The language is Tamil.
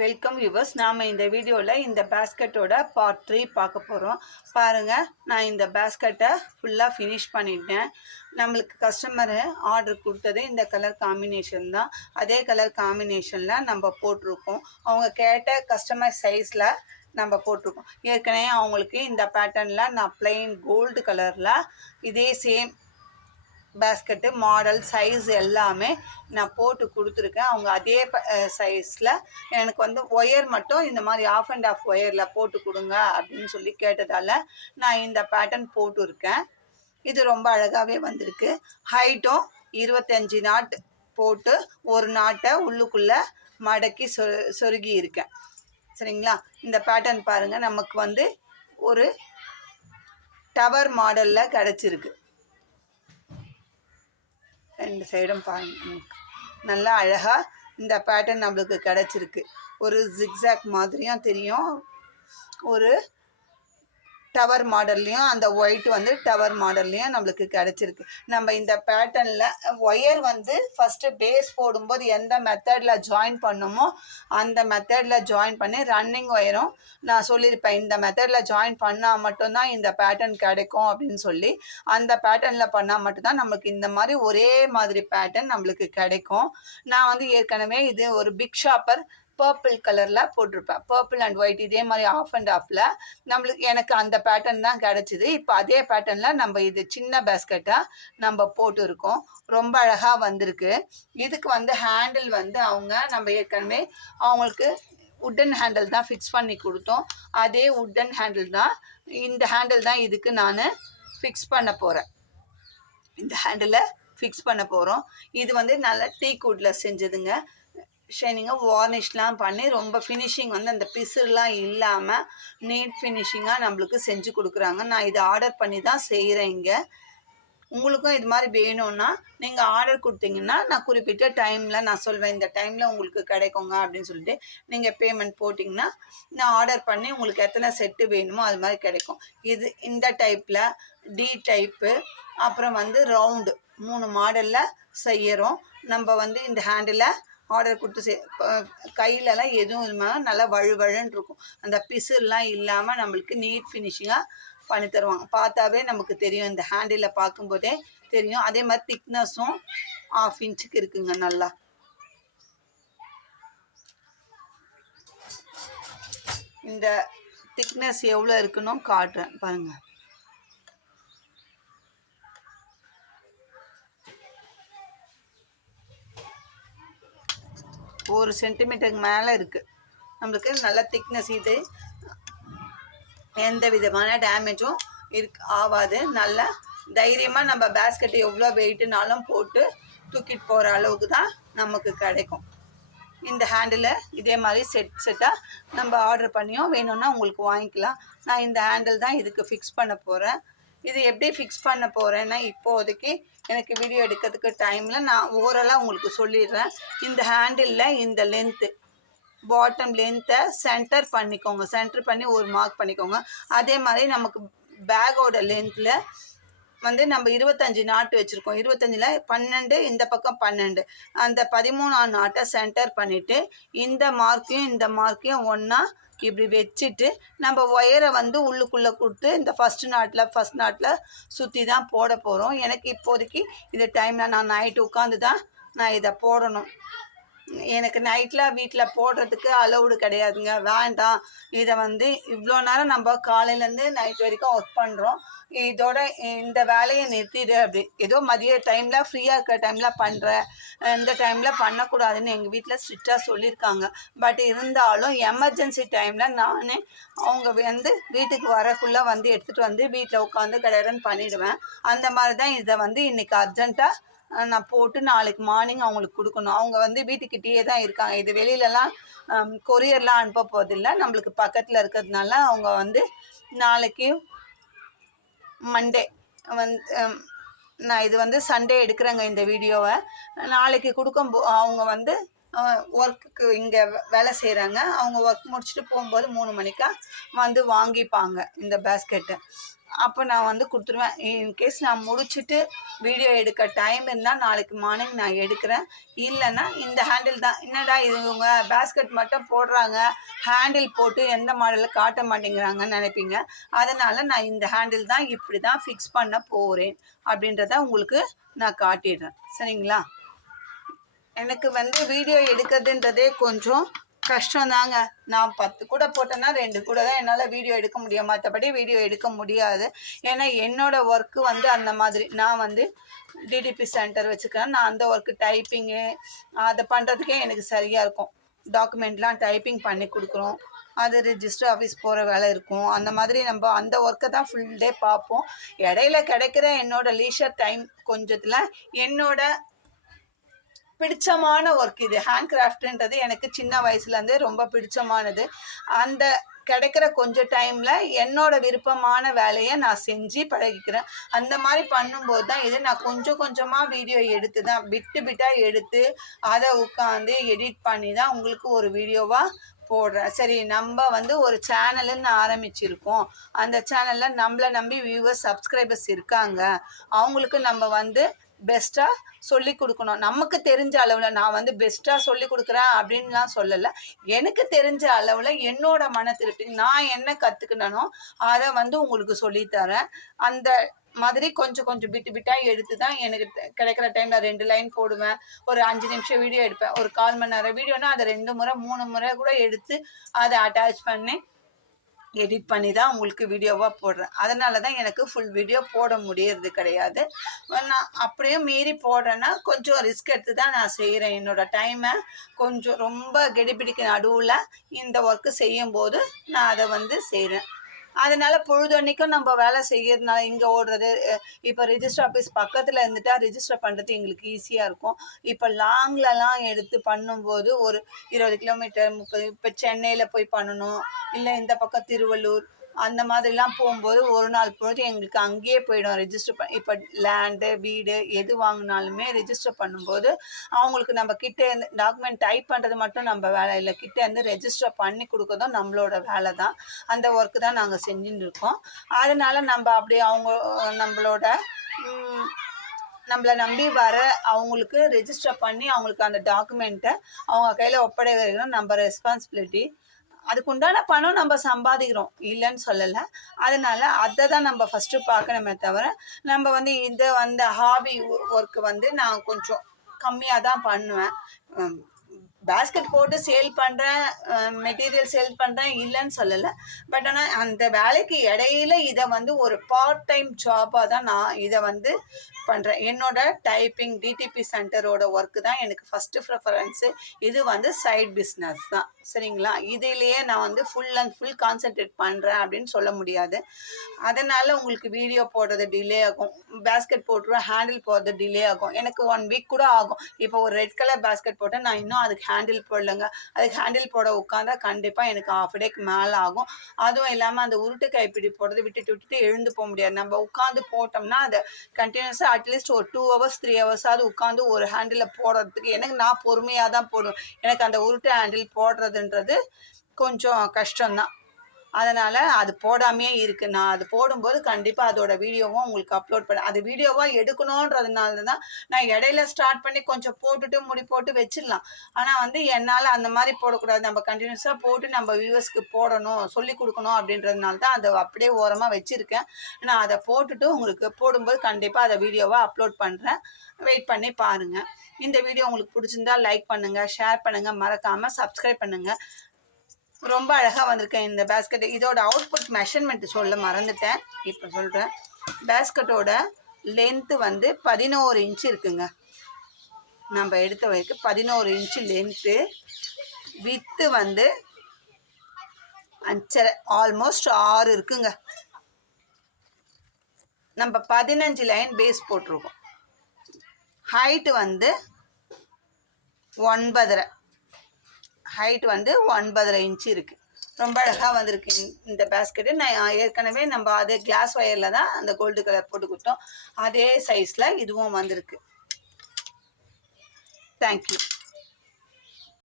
Welcome viewers. நாம் இந்த வீடியோவில் இந்த பேஸ்கெட்டோட பார்ட் 3 பார்க்க போகிறோம். பாருங்கள், நான் இந்த பேஸ்கெட்டை ஃபுல்லாக ஃபினிஷ் பண்ணிட்டேன். நம்மளுக்கு கஸ்டமரு ஆர்டர் கொடுத்தது இந்த கலர் காம்பினேஷன் தான். அதே கலர் காம்பினேஷனில் நம்ம போட்டிருக்கோம். அவங்க கேட்ட கஸ்டமர் சைஸில் நம்ம போட்டிருக்கோம். ஏற்கனவே அவங்களுக்கு இந்த பேட்டர்னில் நான் பிளெயின் கோல்டு கலரில் இதே சேம் பேஸ்கெட்டு மாடல் சைஸ் எல்லாமே நான் போட்டு கொடுத்துருக்கேன். அவங்க அதே சைஸில் எனக்கு வந்து ஒயர் மட்டும் இந்த மாதிரி ஆஃப் அண்ட் ஆஃப் ஒயரில் போட்டு கொடுங்க அப்படின்னு சொல்லி கேட்டதால் நான் இந்த பேட்டர்ன் போட்டுருக்கேன். இது ரொம்ப அழகாகவே வந்திருக்கு. ஹைட்டும் 25 நாட் போட்டு ஒரு நாட்டை உள்ளுக்குள்ளே மடக்கி சொருகி இருக்கேன். சரிங்களா? இந்த பேட்டர்ன் பாருங்கள், நமக்கு வந்து ஒரு டவர் மாடலில் கிடச்சிருக்கு. ரெண்டு சைடும் பாருங்க, நல்லா அழகாக இந்த பேட்டர்ன் நம்மளுக்கு கிடச்சிருக்கு. ஒரு ஜிக்ஸாக் மாதிரியும் தெரியும், ஒரு டவர் மாடல்லையும் அந்த ஒயிட் வந்து டவர் மாடல்லையும் நம்மளுக்கு கிடச்சிருக்கு. நம்ம இந்த பேட்டர்னில் ஒயர் வந்து ஃபஸ்ட்டு பேஸ் போடும்போது எந்த மெத்தடில் ஜாயின் பண்ணுமோ அந்த மெத்தடில் ஜாயின் பண்ணி ரன்னிங் ஒயரும் நான் சொல்லியிருப்பேன். இந்த மெத்தடில் ஜாயின் பண்ணால் மட்டும்தான் இந்த பேட்டர்ன் கிடைக்கும் அப்படின்னு சொல்லி, அந்த பேட்டர்னில் பண்ணால் மட்டும்தான் நம்மளுக்கு இந்த மாதிரி ஒரே மாதிரி பேட்டர்ன் நம்மளுக்கு கிடைக்கும். நான் வந்து ஏற்கனவே இது ஒரு பிக் ஷாப்பர் பர்பிள் கலரில் போட்டிருப்பேன். பர்பிள் அண்ட் ஒயிட் இதே மாதிரி ஆஃப் அண்ட் ஆஃபில் எனக்கு அந்த பேட்டர்ன் தான் கிடச்சிது. இப்போ அதே பேட்டர்னில் நம்ம இது சின்ன பேஸ்கெட்டாக நம்ம போட்டுருக்கோம். ரொம்ப அழகாக வந்திருக்கு. இதுக்கு வந்து ஹேண்டில் வந்து நம்ம ஏற்கனவே அவங்களுக்கு உட்டன் ஹேண்டில் தான் ஃபிக்ஸ் பண்ணி கொடுத்தோம். அதே உட்டன் ஹேண்டில் தான், இந்த ஹேண்டில் தான் இதுக்கு நான் ஃபிக்ஸ் பண்ண போகிறேன். இந்த ஹேண்டிலை ஃபிக்ஸ் பண்ண போகிறோம். இது வந்து நல்லா டீக்வுட்டில் செஞ்சதுங்க. ஷைனிங்காக வார்னிஷ்லாம் பண்ணி ரொம்ப ஃபினிஷிங் வந்து அந்த பிசுலாம் இல்லாமல் நீட் ஃபினிஷிங்காக நம்மளுக்கு செஞ்சு கொடுக்குறாங்க. நான் இதை ஆர்டர் பண்ணி தான் செய்கிறேன். இங்கே உங்களுக்கும் இது மாதிரி வேணும்னா நீங்கள் ஆர்டர் கொடுத்தீங்கன்னா நான் குறிப்பிட்ட டைமில் நான் சொல்வேன், இந்த டைமில் உங்களுக்கு கிடைக்குங்க அப்படின்னு சொல்லிட்டு நீங்கள் பேமெண்ட் போட்டிங்கன்னா நான் ஆர்டர் பண்ணி உங்களுக்கு எத்தனை செட்டு வேணுமோ அது மாதிரி கிடைக்கும். இது இந்த டைப்பில் டி டைப்பு, அப்புறம் வந்து ரவுண்டு 3 மாடலில் செய்கிறோம். நம்ம வந்து இந்த ஹேண்டில் ஆர்டர் கொடுத்து கையிலலாம் எதுவும் இல்லாமல் நல்லா வழுவழுன்னு இருக்கும். அந்த பிசுலாம் இல்லாமல் நம்மளுக்கு நீட் ஃபினிஷிங்காக பண்ணி தருவாங்க. பார்த்தாவே நமக்கு தெரியும், இந்த ஹேண்டில் பார்க்கும்போதே தெரியும். அதே மாதிரி திக்னஸும் 1/2 இன்ச்சுக்கு இருக்குங்க. நல்லா இந்த திக்னஸ் எவ்வளோ இருக்குன்னு காட்டுறேன் பாருங்கள். ஒரு சென்டிமீட்டருக்கு மேலே இருக்குது நம்மளுக்கு. நல்ல திக்னஸ். இது எந்த விதமான டேமேஜும் ஆகாது. நல்லா தைரியமாக நம்ம பேஸ்கெட்டு எவ்வளோ வெயிட்டுனாலும் போட்டு தூக்கிட்டு போகிற அளவுக்கு தான் நமக்கு கிடைக்கும். இந்த ஹேண்டில் இதே மாதிரி செட்டாக நம்ம ஆர்டர் பண்ணியும் வேணும்னா உங்களுக்கு வாங்கிக்கலாம். நான் இந்த ஹேண்டில் தான் இதுக்கு ஃபிக்ஸ் பண்ண போகிறேன். இது எப்படி ஃபிக்ஸ் பண்ண போகிறேன்னா, இப்போதைக்கு எனக்கு வீடியோ எடுக்கிறதுக்கு டைமில் நான் ஓரலாக உங்களுக்கு சொல்லிடுறேன். இந்த ஹேண்டிலில் இந்த லென்த்து, பாட்டம் லென்த்தை சென்டர் பண்ணிக்கோங்க. சென்டர் பண்ணி ஒரு மார்க் பண்ணிக்கோங்க. அதே மாதிரி நமக்கு பேக்கோட லென்த்தில் வந்து நம்ம 25 நாட்டு வச்சுருக்கோம். 25ல் 12, இந்த பக்கம் 12, அந்த 13ஆம் நாட்டை சென்டர் பண்ணிவிட்டு இந்த மார்க்கையும் ஒன்றா இப்படி வச்சுட்டு நம்ம ஒயரை வந்து உள்ளுக்குள்ளே கொடுத்து இந்த ஃபஸ்ட் நாட்டில் சுற்றி தான் போட போகிறோம். எனக்கு இப்போதைக்கு இந்த டைமில் நான் நைட்டு உட்காந்து தான் நான் இதை போடணும். எனக்கு நைட்டில் வீட்டில் போடுறதுக்கு அலௌடு கிடையாதுங்க, வேண்டாம். இதை வந்து இவ்வளோ நேரம் நம்ம காலையிலேருந்து நைட் வரைக்கும் ஒர்க் பண்ணுறோம், இதோட இந்த வேலையை நிறுத்திடு அப்படி. ஏதோ மதிய டைமில் ஃப்ரீயாக இருக்கிற டைமில் பண்ணுறேன், இந்த டைமில் பண்ணக்கூடாதுன்னு எங்கள் வீட்டில் ஸ்ட்ரிக்டாக சொல்லியிருக்காங்க. பட் இருந்தாலும் எமர்ஜென்சி டைமில் நான் அவங்க வந்து வீட்டுக்கு வரக்குள்ளே வந்து எடுத்துகிட்டு வந்து வீட்டில் உட்காந்து கடகடன்னு பண்ணிவிடுவேன். அந்த மாதிரி தான் இதை வந்து இன்றைக்கி அர்ஜெண்ட்டாக நான் போட்டு நாளைக்கு மார்னிங் அவங்களுக்கு கொடுக்கணும். அவங்க வந்து வீட்டுக்கிட்டேயே தான் இருக்காங்க. இது வெளியிலலாம் கொரியர்லாம் அனுப்ப போதில்லை, நம்மளுக்கு பக்கத்தில் இருக்கிறதுனால அவங்க வந்து நாளைக்கு மண்டே நான் இது வந்து சண்டே எடுக்கிறேங்க இந்த வீடியோவை. நாளைக்கு அவங்க வந்து ஒர்க்குக்கு இங்கே வேலை செய்கிறாங்க. அவங்க ஒர்க் முடிச்சுட்டு போகும்போது 3 மணிக்கா வந்து வாங்கிப்பாங்க இந்த பேஸ்கெட்டு. அப்போ நான் வந்து கொடுத்துருவேன். இன்கேஸ் நான் முடிச்சுட்டு வீடியோ எடுக்க டைம் இருந்தால் நாளைக்கு மார்னிங் நான் எடுக்கிறேன். இல்லைன்னா இந்த ஹேண்டில் தான். என்னடா இது இவங்க பேஸ்கெட் மட்டும் போடுறாங்க, ஹேண்டில் போட்டு எந்த மாடலில் காட்ட மாட்டேங்கிறாங்கன்னு நினைப்பீங்க. அதனால் நான் இந்த ஹேண்டில் தான் இப்படி தான் ஃபிக்ஸ் பண்ண போகிறேன் அப்படின்றத உங்களுக்கு நான் காட்டிடுறேன். சரிங்களா? எனக்கு வந்து வீடியோ எடுக்கிறதுன்றதே கொஞ்சம் கஷ்டம்தாங்க. நான் 10 கூட போட்டேன்னா 2 கூட தான் என்னால் வீடியோ எடுக்க முடியும். மற்றபடி வீடியோ எடுக்க முடியாது. ஏன்னா என்னோடய ஒர்க்கு வந்து அந்த மாதிரி. நான் வந்து டிடிபி சென்டர் வச்சுக்கிறேன். நான் அந்த ஒர்க்கு டைப்பிங்கு அதை பண்ணுறதுக்கே எனக்கு சரியாக இருக்கும். டாக்குமெண்ட்லாம் டைப்பிங் பண்ணி கொடுக்குறோம். அது ரிஜிஸ்டர் ஆஃபீஸ் போகிற வேலை இருக்கும். அந்த மாதிரி நம்ம அந்த ஒர்க்கை தான் ஃபுல் டே பார்ப்போம். இடையில கிடைக்கிற என்னோடய லீஷர் டைம் கொஞ்சத்தில் என்னோட பிடிச்சமான ஒர்க் இது. ஹேண்ட் கிராஃப்ட்ன்றது எனக்கு சின்ன வயசுலேருந்தே ரொம்ப பிடிச்சமானது. அந்த கிடைக்கிற கொஞ்சம் டைமில் என்னோட விருப்பமான வேலையை நான் செஞ்சு பழகிக்கிறேன். அந்த மாதிரி பண்ணும்போது தான் இது நான் கொஞ்சம் கொஞ்சமாக வீடியோ எடுத்து தான் பிட்டாக எடுத்து அதை உட்காந்து எடிட் பண்ணி தான் உங்களுக்கு ஒரு வீடியோவாக போடுறேன். சரி, நம்ம வந்து ஒரு சேனலுன்னு ஆரம்பிச்சிருக்கோம். அந்த சேனலில் நம்மளை நம்பி வியூவர்ஸ் சப்ஸ்கிரைபர்ஸ் இருக்காங்க. அவங்களுக்கு நம்ம வந்து பெஸ்ட்டாக சொல்லி கொடுக்கணும். நமக்கு தெரிஞ்ச அளவில் நான் வந்து பெஸ்ட்டாக சொல்லி கொடுக்குறேன் அப்படின்லாம் சொல்லலை. எனக்கு தெரிஞ்ச அளவில் என்னோட மன திருப்தி நான் என்ன கற்றுக்கினனோ அதை வந்து உங்களுக்கு சொல்லித்தரேன். அந்த மாதிரி கொஞ்சம் கொஞ்சம் பிட்டாக எடுத்து தான் எனக்கு கிடைக்கிற டைமில் 2 லைன் போடுவேன். ஒரு 5 நிமிஷம் வீடியோ எடுப்பேன். ஒரு 1/4 மணி நேரம் வீடியோனா அதை 2 முறை 3 முறை கூட எடுத்து அதை அட்டாச் பண்ணி எடிட் பண்ணி தான் உங்களுக்கு வீடியோவாக போடுறேன். அதனால தான் எனக்கு ஃபுல் வீடியோ போட முடியறது கிடையாது. நான் அப்படியே மீறி போடுறேன்னா கொஞ்சம் ரிஸ்க் எடுத்து தான் நான் செய்கிறேன். என்னோடய டைமை கொஞ்சம் ரொம்ப கெடிபிடிக்கு நடுவில் இந்த ஒர்க்கு செய்யும்போது நான் அதை வந்து செய்கிறேன். அதனால் பொழுதன்னைக்கும் நம்ம வேலை செய்யறதுனால இங்கே ஓடுறது. இப்போ ரிஜிஸ்டர் ஆஃபீஸ் பக்கத்தில் இருந்துட்டால் ரிஜிஸ்டர் பண்ணுறது எங்களுக்கு ஈஸியாக இருக்கும். இப்போ லாங்லலாம் எடுத்து பண்ணும்போது ஒரு 20 கிலோமீட்டர் 30 இப்போ சென்னையில் போய் பண்ணணும், இல்லை இந்த பக்கம் திருவள்ளூர் அந்த மாதிரிலாம் போகும்போது ஒரு நாள் பொழுது எங்களுக்கு அங்கேயே போயிடும். ரிஜிஸ்டர் இப்போ லேண்டு வீடு எது வாங்கினாலுமே ரிஜிஸ்டர் பண்ணும்போது அவங்களுக்கு நம்ம கிட்டேருந்து டாக்குமெண்ட் டைப் பண்ணுறது மட்டும் நம்ம வேலை இல்லை, கிட்டேருந்து ரெஜிஸ்டர் பண்ணி கொடுக்கறதும் நம்மளோட வேலை தான். அந்த ஒர்க்கு தான் நாங்கள் செஞ்சுட்டு இருக்கோம். அதனால் நம்ம அப்படி நம்மளை நம்பி வர அவங்களுக்கு ரெஜிஸ்டர் பண்ணி அவங்களுக்கு அந்த டாக்குமெண்ட்டை அவங்க கையில் ஒப்படைக்கணும் நம்ம ரெஸ்பான்சிபிலிட்டி. அதுக்குண்டான பணம் நம்ம சம்பாதிக்கிறோம், இல்லைன்னு சொல்லலை. அதனால அதை தான் நம்ம ஃபஸ்ட்டு பார்க்கணுமே தவிர நம்ம வந்து இந்த வந்து ஹாபி ஒர்க்கு வந்து நான் கொஞ்சம் கம்மியாக தான் பண்ணுவேன். பேஸ்கெட் போட்டு சேல் பண்ணுறேன், மெட்டீரியல் சேல் பண்ணுறேன், இல்லைன்னு சொல்லலை. பட் ஆனால் அந்த வேலைக்கு இடையில இதை வந்து ஒரு பார்ட் டைம் ஜாபாக தான் நான் இதை வந்து பண்ணுறேன். என்னோட டைப்பிங் டிடிபி சென்டரோட ஒர்க்கு தான் எனக்கு ஃபஸ்ட்டு ப்ரிஃபரன்ஸு. இது வந்து சைட் பிஸ்னஸ் தான். சரிங்களா? இதிலேயே நான் வந்து ஃபுல் அண்ட் ஃபுல் கான்சென்ட்ரேட் பண்ணுறேன் அப்படின்னு சொல்ல முடியாது. அதனால் உங்களுக்கு வீடியோ போடுறது டிலே ஆகும். பேஸ்கெட் போட்டுருவேன், ஹேண்டில் போடுறது டிலே ஆகும். எனக்கு 1 வீக் கூட ஆகும். இப்போ ஒரு ரெட் கலர் பேஸ்கெட் போட்டால் நான் இன்னும் அதுக்கு ஹேண்டில் போடலைங்க. அதுக்கு ஹேண்டில் போட உட்காந்தா கண்டிப்பாக எனக்கு 1/2 டேக்கு மேலே ஆகும். அதுவும் இல்லாமல் அந்த உருட்டு கைப்பிடி போடுறது விட்டுட்டு எழுந்து போக முடியாது. நம்ம உட்காந்து போட்டோம்னா அதை கண்டினியூஸாக அட்லீஸ்ட் ஒரு 2 hours 3 ஹவர்ஸாவது உட்காந்து ஒரு ஹேண்டில் போடுறதுக்கு நான் பொறுமையாக தான் போடுவேன். எனக்கு அந்த உருட்டு ஹேண்டில் போடுறதுன்றது கொஞ்சம் கஷ்டம்தான். அதனால் அது போடாமையே இருக்குது. நான் அது போடும்போது கண்டிப்பாக அதோட வீடியோவும் உங்களுக்கு அப்லோட் பண்ணேன். அது வீடியோவாக எடுக்கணுன்றதுனால தான் நான் இடையில ஸ்டார்ட் பண்ணி கொஞ்சம் போட்டுட்டு முடி போட்டு வச்சிடலாம். ஆனால் வந்து என்னால் அந்த மாதிரி போடக்கூடாது. நம்ம கண்டினியூஸாக போட்டு நம்ம வியூவர்ஸ்க்கு போடணும், சொல்லி கொடுக்கணும் அப்படின்றதுனால தான் அதை அப்படியே ஓரமாக வச்சுருக்கேன். நான் அதை போட்டுட்டு உங்களுக்கு போடும்போது கண்டிப்பாக அதை வீடியோவாக அப்லோட் பண்ணுறேன். வெயிட் பண்ணி பாருங்கள். இந்த வீடியோ உங்களுக்கு பிடிச்சிருந்தா லைக் பண்ணுங்கள், ஷேர் பண்ணுங்கள், மறக்காமல் சப்ஸ்கிரைப் பண்ணுங்கள். ரொம்ப அழகாக வந்திருக்கேன் இந்த பேஸ்கெட். இதோட அவுட்புட் மெஷர்மெண்ட் சொல்ல மறந்துட்டேன், இப்போ சொல்கிறேன். பேஸ்கெட்டோட லென்த்து வந்து 11 இன்ச்சு இருக்குங்க. நம்ம எடுத்த வரைக்கும் 11 இன்ச்சு லென்த்து. வித்து வந்து 5.5 ஆல்மோஸ்ட் 6 இருக்குங்க. நம்ம 15 லைன் பேஸ் போட்டிருக்கோம். ஹைட்டு வந்து 9.5. ஹைட் வந்து 9.5 இன்ச்சு இருக்குது. ரொம்ப அழகாக வந்திருக்கு இந்த பேஸ்கெட்டு. நான் ஏற்கனவே நம்ம அதே கிளாஸ் ஒயரில் தான் அந்த கோல்டு கலர் போட்டு கொடுத்தோம். அதே சைஸில் இதுவும் வந்திருக்கு. தேங்க்யூ.